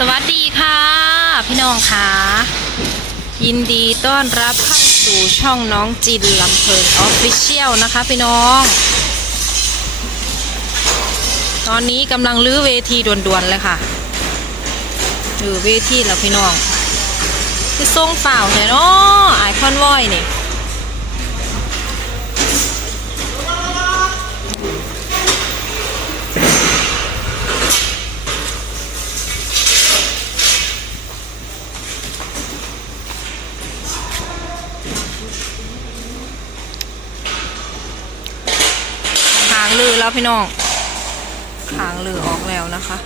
สวัสดีค่ะ พี่น้องค่ะยินดีต้อนรับเข้าสู่ช่องน้องจินลำเพลินออฟฟิเชียลนะคะพี่น้อง ตอนนี้กำลังลื้อเวทีด่วนๆเลยค่ะลื้อเวทีแล้วพี่น้อง คือทรงเปล่าเนาะไอคอนวอยนี่ แล้วพี่น้องหางเหลือออกแล้วนะคะ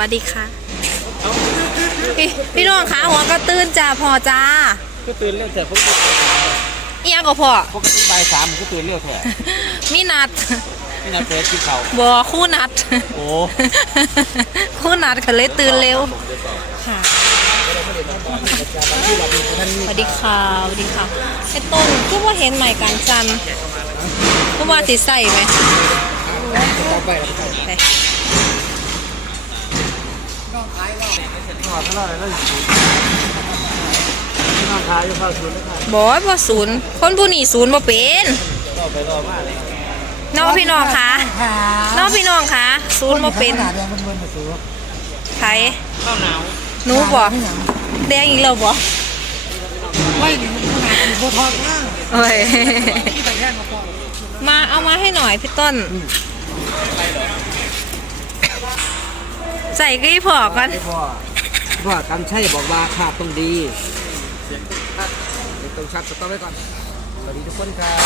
วัสดีค่ะ พี่พี่น้องคะหัวก็ตื่นจ้าพอจ้าก็ตื่นเร็วแต่พวกเอียงก็พอปกติบ่ายสามก็ตื่นเร็วแท้มีนัดนี่นะเฟสกินเขาวบอคู่นัด โอ้คู่นัดก็เลยตื่นเร็วค่ะสวัสดีค่ะสวัสดีค่ะไอ้ต้นก็ว่าเห็นใหม่การจันก็ว่าติใส่ไหมต่อไป บอกว่พอศูนย์คนผู้นี่ศูนย์บ่เป็นน้องพี่น้องคะน้องพี่น้องคะศูนย์บ่เป็นไทยหนาวนู้บ่แดงอีกแล้วบ่ไม่บัวทองล่าเอ้ยมาเอามาให้หน่อยพี่ต้น ใส่กี้พอกันไม่พอพ่อกำชัยบอกว่าขาดต้องดีต้องชัดสต๊อปไว้ก่อนสวัสดีทุกคนครับ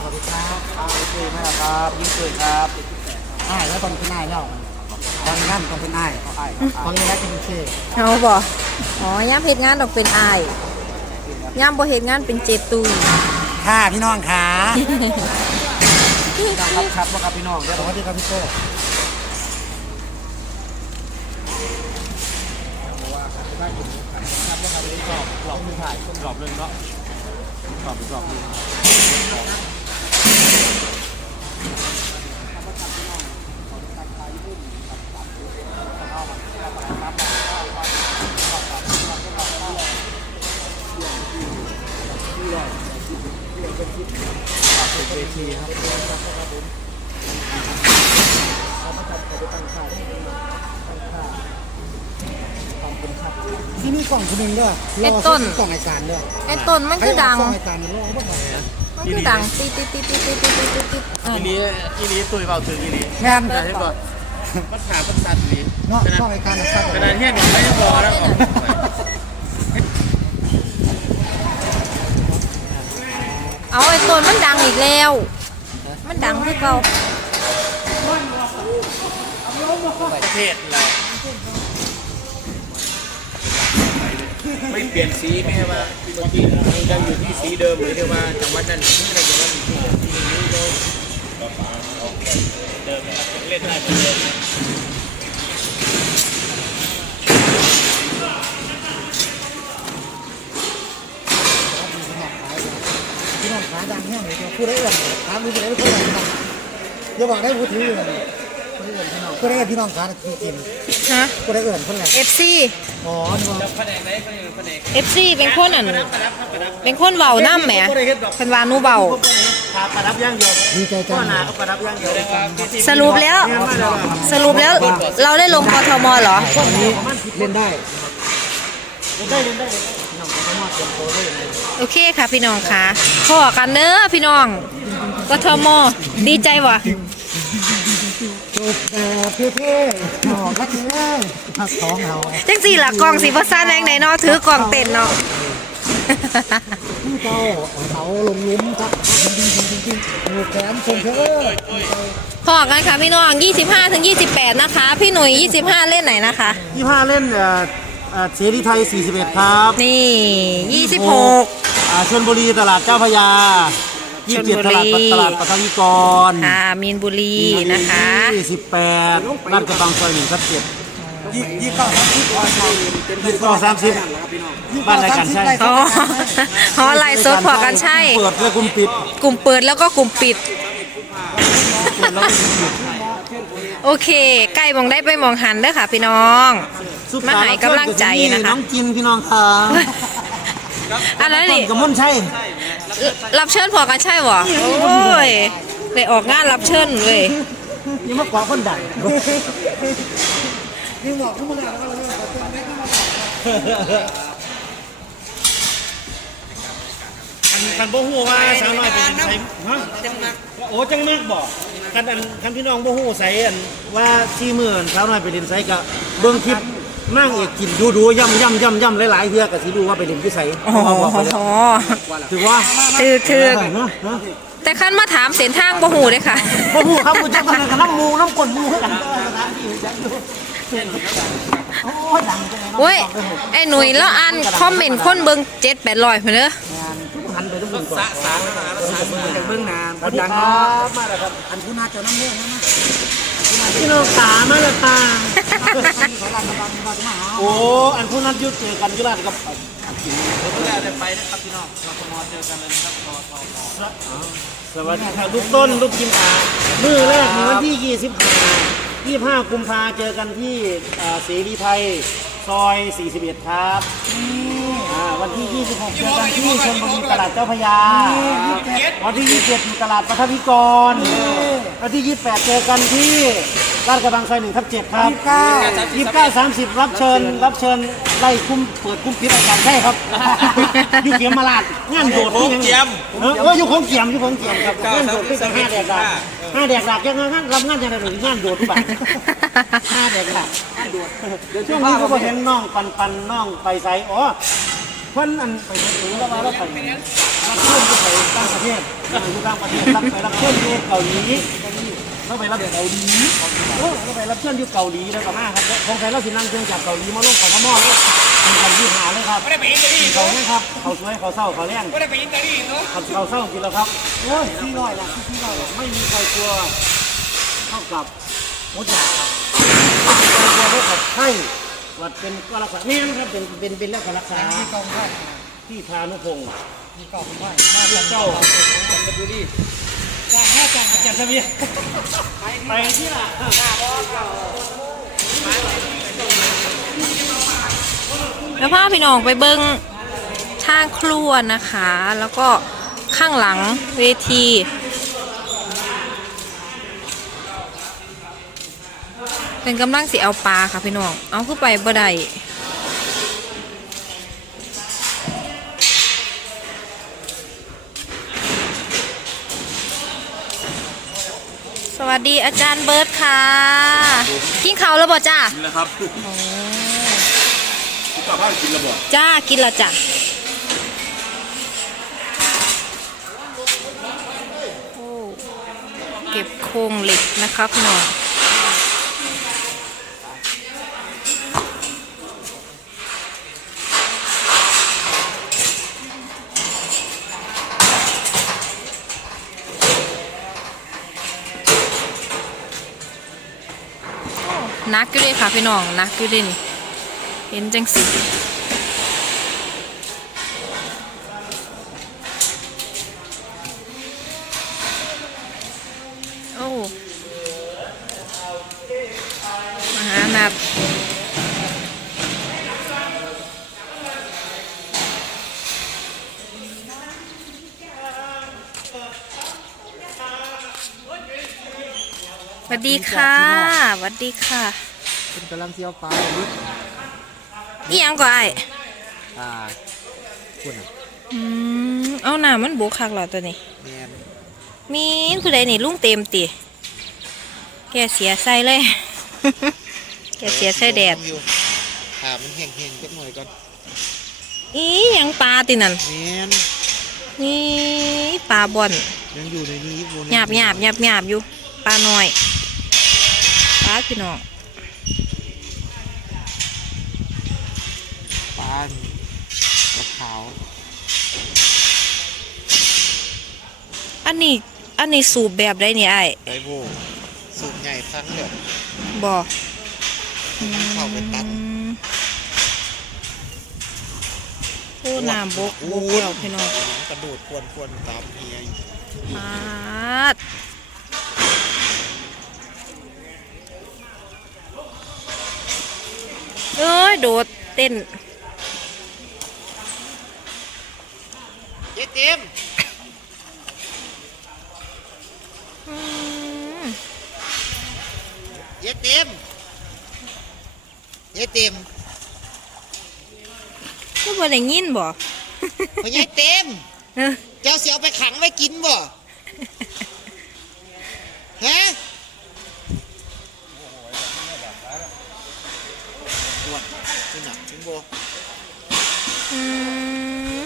สวัสดีครับอ้าวคุยไหมล่ะครับยิ่งคุยครับอ้ายแล้วตอนเป็นอ้ายแล้วตอนนั้นต้องเป็นอ้ายเอาไอ้ตอนนี้แล้วจะเป็นเช่เอาบ่อ๋อย่ามเฮ็ดงานดอกเป็นอายย่ามบ่เฮ็ดงานเป็นเจตุย ค่ะพี่น้องขาครับครับว่าครับพี่น้องเดี๋ยวสวัสดีครับพี่โก้กรอบมือถ่ายกรอบหนึ่งเนาะกรอบเป็นกรอบหนึ่ง องคนหนึงด้วยรอกล่องไอการด้วยไอ้ต้นมันคือดัง กล่องไอการรอบ่ได้มันคือดังติดติดติดติดติดติดติดติดติดอะอีนี้อีนี้ตุยเบาถึงอีนี้แม่นแต่ที่บอกมันขามันสั่นอีเนาะกล่องไอการน่ะซัดขนาดเที่ยนี่ไม่พอแล้วเอาไอ้ต้นมันดังอีกแล้ว มันดังคือเก่าประเทศเรา ไม่เปลี่ยนสีไม่ใช่ว่าปกติยังอยู่ที่สีเดิมหรือว่าจังหวัดนั้นที่เราจะว่ามีที่ที่นี้เราเดิมเล่นได้เหมือนเดิมพี่น้องขาดังแห้งเลยพูดได้เอื่อนถามรู้ไปได้พูดได้พี่น้องอย่าบอกได้พูดถืออยู่ นะพูดได้พี่น้องขากินฮะพูดได้เอื่อนคนไหน FC อ๋อนี่ว่าแผนกไหนแผนกแผนก FC เป็นคนอันเป็นคนเว้านำแหมเพิ่นว่าหนูเว้าพาประดับย่างเดียวดีใจจัก็งนาก็ประดับย่างเดียวสรุปแล้ว สรุปแล้วเราได้ลงกทมเหรอ วันนี้เล่นได้โอเคค่ะพี่น้องค่ะขอกันเด้อพี่น้องกทมดีใจวะ จบแบบเท่ๆหอกรักเท่พักท้องเราจังสี่ล่ะกล่องสีฟ้าแดงไหนเนาะถือกล่องเต็นเนาะผู้เจ้าเอาลงลุ้มครับจริงจริงจริงจริงหนูแขนชมเชอพอกันค่ะพี่น้อง 25ถึง28 นะคะ พี่หนุ่ย25 เล่นไหนนะคะยี่ห้าเล่นเอ่อเสรีไทย 41 ครับ นี่ 26อ่าชลบุรีตลาดเจ้าพระ ยาชลบุรี27ตลาดตลาดปัทวิกรค่ะมีนบุรีนะคะ28ลาดกระบังซอยหนึ่งทับเจ็ดยี่ยี่เก้าสามสิบวันเป็นยี่สิบเก้าสามสิบบ้านรายการใช่อ๋ออ๋อไลฟ์สดพอกันใช่ เปิดและกลุ่มปิดกลุ่มเปิดแล้วก็กลุ่มปิด เปิดแล้วก็กลุ่มปิดโอเค ใกล้มองได้ไปมองหันเด้อค่ะ พี่น้อง สุดมาให้กำลังใจนะคะ น้องจินพี่น้องค่ะ อันนั้นนี่กับมุ่นใช่รับเชิญพอกันใช่บ่ โอ้ยได้ออกงานรับเชิญเลยยังมากกว่าคนดังนี่บอกขึ้นมาแล้วคันคันบ่ฮู้ว่าสาวน้อยเป็นไสฮะโอ้จังมากบ่คันอันคันพี่น้องบ่ฮู้ไสอันว่าสี่หมื่นสาวน้อยไปเล่นไสก็เบิ่งคลิป นั่งเอกกินดูดูย่ำย่ำย่ำย่ำหลายๆเทื่อก็สิรู้ว่าไปเล่นที่ไสโอ้โหบอกไปแล้วถือว่าถือถือเนอะเนอะแต่ขั้นมาถามเส้นทางบ่หูเลยค่ะบ่ฮู้ครับกูจักตอนนั้นก็น้ำมูน้ำกลนมูคือกันโอ้ยดังจังเลยเนาะโอ้ยไอ้หนุ่ยแล้วอันคอมเมนต์คนเบิ่งเจ็ดแปดร้อยเพื่นเด้อหันไปทุกคนก่อนสาสามมาแล้วสามมาจากเบื้องนานสวัสดีครับมาแล้วครับอันผู้น่าจะน้ำเลี้ยงนะนะ พี่น้องขามาแล้วตาโอ้อันผู้นั้นยุดเจอกันยุราชกับเพื่อจะไปนะครับพี่น้องเราจะมอเจอกันเลยนะครับรอรอรอสวัสดีครับลูกต้นลูกกินขามือแรกในวันที่ 25 25กุมภาเจอกันที่อ่าเสรีไทยซอย 41 ครับอ่าวันที่ 26 เจอกันที่ชลบุรีตลาดเจ้าพระยาวันที่ 27อยู่ตลาดปัทวิกร วันที่ 28 เจอกันที่ลาดกระบังซอย1ทับ7ครับ29 30รับเชิญ รับเชิญไล่คุ้มเปิดคุ้มปิดอาจารย์ใช่ครับ อยู่เขียมมาลาดงานโดดที่ยังเออเอออยู่ของเขียมอยู่ของเขียมครับงานโดดที่จะห้าแดกดากห้าแดกดากยังงานรับงานยังไงหรืองานโดดทุกแบบห้าแดกดากช่วงนี้ก็บ่เห็นน้องปันปันน้องไปใส่อ๋อเพิ่นอันไปถึงแล้วว่าเราไปรับเพื่อนก็ไปต่างประเทศอยู่ต่างประเทศรับไปรับเพื่อนอยู่เกาหลี เราไปรับเกาหลีโอ้เราไปรับเพื่อนอยู่เกาหลีแล้วก็มาครับคงใครเราสินั่งเครื่องจากเกาหลีมาลงของพม่าเลยเป็นกันที่หาเลยครับไม่ได้ไปอิตาลีเขาเนี่ยครับเขาสวยเขาเศร้าเขาแรงไม่ได้ไปอิตาลีเนาะเขาเขาเศร้ากินแล้วครับโอ้ยที่ร้อยละที่ร้อยละไม่มีใครกลัวเท่ากับมดยาครับใครกลัวเท่ากับไข้หวัดเป็นก็รักษาเนี่ยนะครับเป็นเป็นเป็นแล้วก็รักษาที่กองไข้ที่พานุพงศ์ที่กองไข้ที่เจ้าจันทบุรี จ้างแม่จ้างจันทบุรีไปที่ละแล้วพาพี่น้องไปเบิ่งท่าครัวนะคะ แล้วก็ข้างหลังเวทีเป็นกำลังสิเอาปลาค่ะพี่น้อง เอาขึ้นไปบ่ได้ วัสดีอาจารย์เบิร์ดค่ะกินข้าวแล้วบ่จ้ากินแล้วครับคุณกลับบ้านกินแล้วบ่จ้ากินและจ้ะโอ้เก็บโครงเหล็กนะครับหน่อย ค่ะพี่น้องนักอยู่เลยนี่เห็นจังสิโอ้มหานัดสวัสดีค่ะสวัสดีค่ะ เป็นกำลังเที่ยวปลาลึกนี่ยังก่อนไอ้อ่าคุณอะอืมเอาหน้ามันบุกคักเหรอตัวนี้ แมนมีนผู้ใดนี่ลุงเต็มติแกเสียใส่เลย แกเสียใส่แดดขามันแห้งๆจักหน่อยก่อนอีหยังปลาตินั่นแมนนี่ปลาบอนยังอยู่ในนี้อยู่หยาบหยาบหยาบหยาบอยู่ปลาหน่อยปลาพี่น้อง ปลาปลาขาว อันนี้อันนี้สูบแบบได้เนี่ยไอ้ไดโบสูงใหญ่ทั้งแบบบ่เข้าไปตัดอืมโอ้น้ำบกบกเดียวพี่น้องกระโดดควนควนตามเฮียอยู่ปาดเอ้ย โดดเต้น เจ๊เต็ม อืม เจ๊เต็มเจ๊เต็มก็บ่ได้ยินบ่พ่อใหญ่เต็มเออเจ้าเสียเอาไปขังไว้กินบ่ฮะปวดขึ้นหนักขึ้นบ่อืม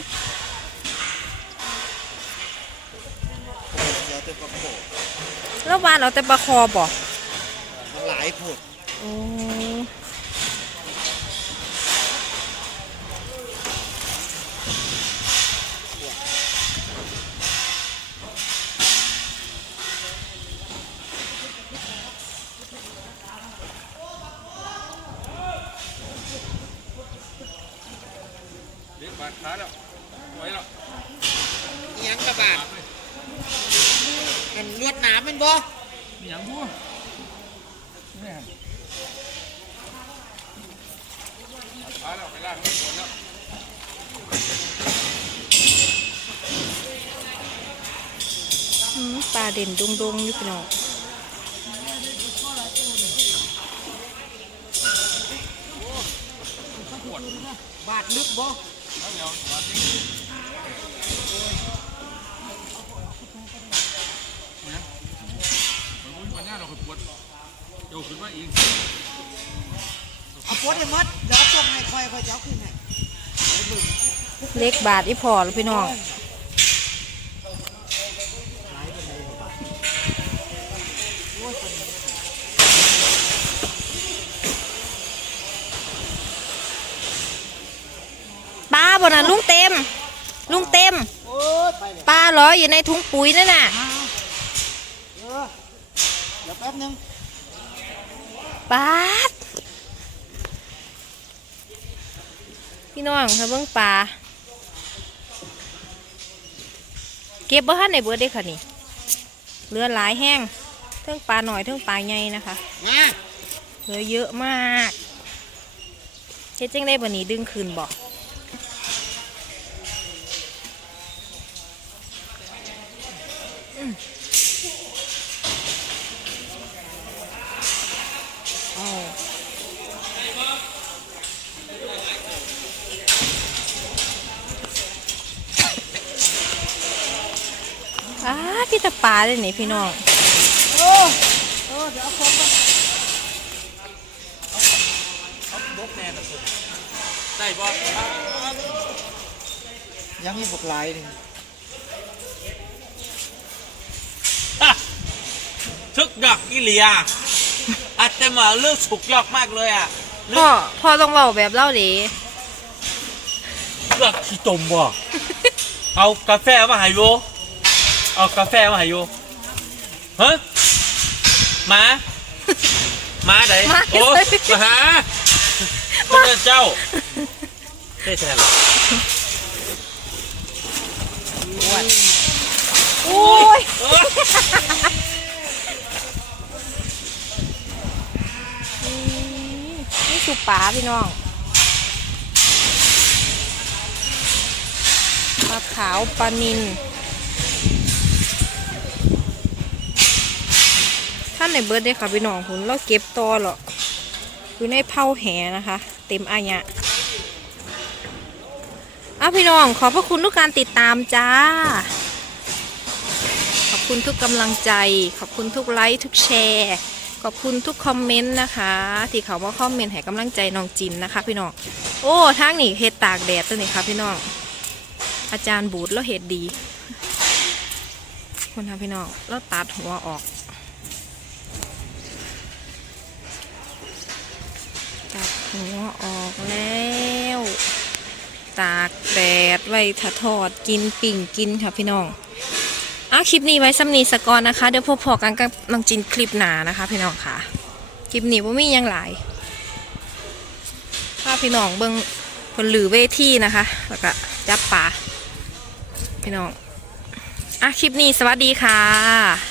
เดี๋ยวจะประโคแล้ววานเอาแต่ปลาคอบ่ มันหลายผดโอ้เรียกบาดขาแล้วไว้แล้วอิหยังกระบาดมันลวดหนามแมันบ่มีอย่างบั วนี่ครับขาแล้วไปล่างน้ำฝนแล้วอืมปลาเด่นดงดงๆอยู่พี่น้องบาดลึกบ่แล้วเดี๋ยวบาดนี้เนี่ยมันมุ้ยปัญญาเราเคยปวด เดี๋ยวขึ้นมาอีกเอาปวดให้หมดเดี๋ยวส่งให้ค่อยค่อยจะเอาขึ้นให้เล็กบาทอีพอแล้วพี่น้องปลาบนนั้นลุงเต็ม ลุงเต็มโอ้ยไปเลยปลาเหรออยู่ในถุงปุ๋ยนั่นน่ะเออเดี๋ยวแป๊บนึง ปลาดพี่น้องเธอเบิ่งปลาเก็บบ่ทันในเบิดเด้ค่ะนี่เหลือหลายแห้งเทั้งปลาหน่อยเทั้งปลาใหญ่นะคะมาเหลือเยอะมากเฮ็ดจังได้บ่นี้ดึงคืนบ่อืมเอาอ้าพี่ตะปลาเลยนี่พี่น้องโอ้เออเดี๋ยวเอาครบมาบกแน่ตะสุดได้บ่ยังมีบกลายหนึ่งทึกดักอีเหลียอาจจะมาเลือกสุกยอกมากเลยอะพ่อพ่อต้องเว้าแบบเล่าเด้เลือกขี้ตมบ่เอากาแฟมาให้โย เอากาแฟมาให้โยฮะมามาไหนมา โอ้มาหาพระเจ้าใช่แท้หรอโอ้ยเออนี่คือปลาพี่น้องปลาขาวปลานิน ท่านในเบิร์ดได้ค่ะพี่น้องคุณเราเก็บตอหรอกอยู่ในเผาแหนะคะ เต็มอายะอะพี่น้องขอบพระคุณทุกการติดตามจ้า ขอบคุณทุกกำลังใจ ขอบคุณทุกไลค์ทุกแชร์ขอบคุณทุกคอมเมนต์นะคะ ที่เขามาคอมเมนต์ให้กำลังใจน้องจินนะคะ พี่น้องโอ้ทางนี่เฮ็ดตากแดดตัวนี้ค่ะพี่น้องอาจารย์บูดแล้วเหตุดีคนทำพี่น้องแล้วตัดหัวออก หัวออกแล้ว ตากแดดไว้ถทอดกินปิ่งกินค่ะพี่น้องเอาคลิปนี้ไว้ซ้ำนี้สกอนนะคะ เดี๋ยวพบพอกันกับน้องจินคลิปหนานะคะ พี่น้องค่ะ คลิปนี้ว่ามียังหลายถ้าพพี่น้องเบิ่งคนหรือเวทีนะคะ แล้วก็จับป่าพี่น้องอะคลิปนี้สวัสดีค่ะ